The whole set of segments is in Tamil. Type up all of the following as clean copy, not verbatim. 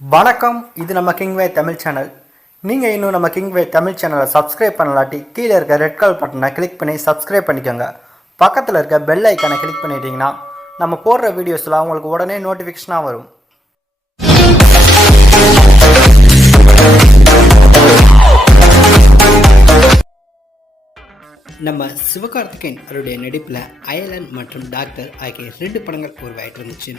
வணக்கம். இது நம்ம கிங்வே தமிழ் சேனல். நீங்கள் இன்னும் நம்ம கிங்வே தமிழ் சேனலை சப்ஸ்கிரைப் பண்ணலாட்டி கீழே இருக்க ரெட் கலர் பட்டனை கிளிக் பண்ணி சப்ஸ்கிரைப் பண்ணிக்கோங்க. பக்கத்தில் இருக்க பெல் ஐக்கானை கிளிக் பண்ணிட்டீங்கன்னா நம்ம போடுற வீடியோஸ்லாம் உங்களுக்கு உடனே நோட்டிஃபிகேஷனாக வரும். நம்ம சிவகார்த்திகேயன் அவருடைய நடிப்பில் அயலான் மற்றும் டாக்டர் ஆகிய 2 படங்கள் உருவாயிட்டு இருந்துச்சு.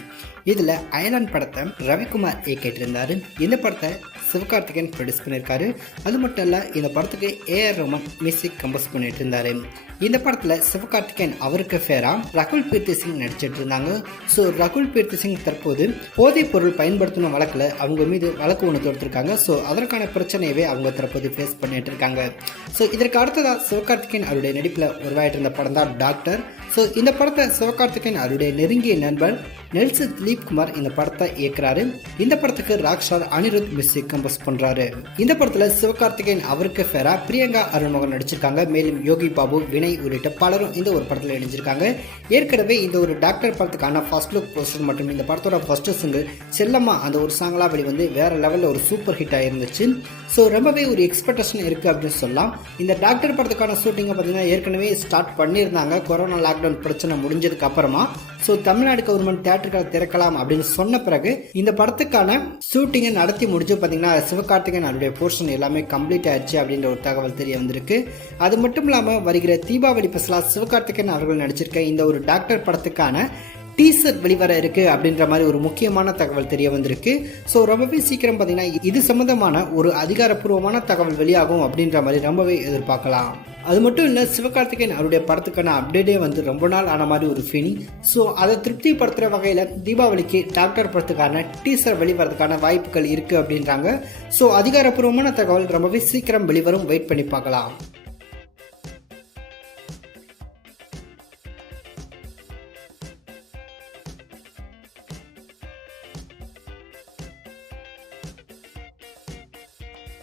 இதில் அயலான் படத்தை ரவிக்குமார் இயக்கிட்டிருந்தார். இந்த படத்தை சிவகார்த்திகேயன் ப்ரொடியூஸ் பண்ணியிருக்காரு. அது மட்டும் இல்லை, இந்த படத்துக்கு ஏஆர் ரஹ்மான் மியூசிக் கம்போஸ் பண்ணிட்டு இருந்தார். இந்த படத்தில் சிவகார்த்திகேயன் அவருக்கு ஃபேரா ரகுல் பிரீத் சிங் நடிச்சிட்டு இருந்தாங்க. ஸோ ரகுல் பிரீத் சிங் தற்போது போதைப் பொருள் பயன்படுத்தின வழக்கில் அவங்க மீது வழக்கு ஒன்று தொடுத்திருக்காங்க. ஸோ அதற்கான பிரச்சனையவே அவங்க தற்போது ஃபேஸ் பண்ணிட்டு இருக்காங்க. ஸோ இதற்கு அடுத்ததாக சிவகார்த்திகேயன் அவருடைய நடிப்பில் உருவாயிட்டு இருந்த படம் தான் டாக்டர். ஸோ இந்த படத்தை சிவகார்த்திகேயன் அவருடைய நெருங்கிய நண்பர் நெல்சன் திலீப்குமார் இந்த படத்தை இயக்குறாரு. இந்த படத்துக்கு rock star Anirudh music compose பண்றாரு. இந்த படத்தில் சிவகார்த்திகேயன் அவருக்கு ஃபேரா பிரியங்கா அருண்மோகன் நடிச்சிருக்காங்க. மேலும் யோகி பாபு, வினய் உள்ளிட்ட பலரும் இந்த ஒரு படத்தில் இணைஞ்சிருக்காங்க. ஏற்கனவே இந்த ஒரு டாக்டர் படத்துக்கான ஃபர்ஸ்ட் லுக் போஸ்டர் மற்றும் இந்த படத்தோட ஃபர்ஸ்ட் சிங்கிள் செல்லம்மா அந்த ஒரு சாங்கெல்லாம் வெளிவந்து வேற லெவலில் ஒரு சூப்பர் ஹிட் ஆயிருந்துச்சு. ஸோ ரொம்பவே ஒரு எக்ஸ்பெக்டேஷன் இருக்குது அப்படின்னு சொல்லலாம். இந்த டாக்டர் படத்துக்கான ஷூட்டிங்கை பார்த்தீங்கன்னா ஏற்கனவே ஸ்டார்ட் பண்ணியிருந்தாங்க. கொரோனா லாக்டவுன் பிரச்சனை முடிஞ்சதுக்கு அப்புறமா ஸோ தமிழ்நாடு கவர்மெண்ட் தியேட்டர்களை திறக்கலாம் அப்படின்னு சொன்ன பிறகு இந்த படத்துக்கான ஷூட்டிங்கை நடத்தி முடிச்சு பார்த்தீங்கன்னா சிவகார்த்திகேயன் அவருடைய போர்ஷன் எல்லாமே கம்ப்ளீட் ஆயிடுச்சு அப்படின்ற ஒரு தகவல் தெரிய வந்திருக்கு. அது மட்டும் இல்லாமல் வருகிற தீபாவளி பஸ்லா சிவகார்த்திகேயன் அவர்கள் நடிச்சிருக்க இந்த ஒரு டாக்டர் படத்துக்கான டீசர் வெளிவர இருக்கு அப்படின்ற மாதிரி ஒரு முக்கியமான தகவல் தெரிய வந்திருக்கு. ஸோ ரொம்பவே சீக்கிரம் பார்த்தீங்கன்னா இது சம்பந்தமான ஒரு அதிகாரப்பூர்வமான தகவல் வெளியாகும் அப்படின்ற மாதிரி ரொம்பவே எதிர்பார்க்கலாம். அது மட்டும் இல்லை, சிவகார்த்திகேயன் அவருடைய படத்துக்கான அப்டேட்டே வந்து ரொம்ப நாள் ஆன மாதிரி ஒரு ஃபீலிங். ஸோ அதை திருப்திப்படுத்துகிற வகையில் தீபாவளிக்கு டாக்டர் படத்துக்கான டீசர் வெளிவரதுக்கான வாய்ப்புகள் இருக்குது அப்படின்றாங்க. ஸோ அதிகாரப்பூர்வமான தகவல் ரொம்பவே சீக்கிரம் வெளிவரும். வெயிட் பண்ணி பார்க்கலாம்.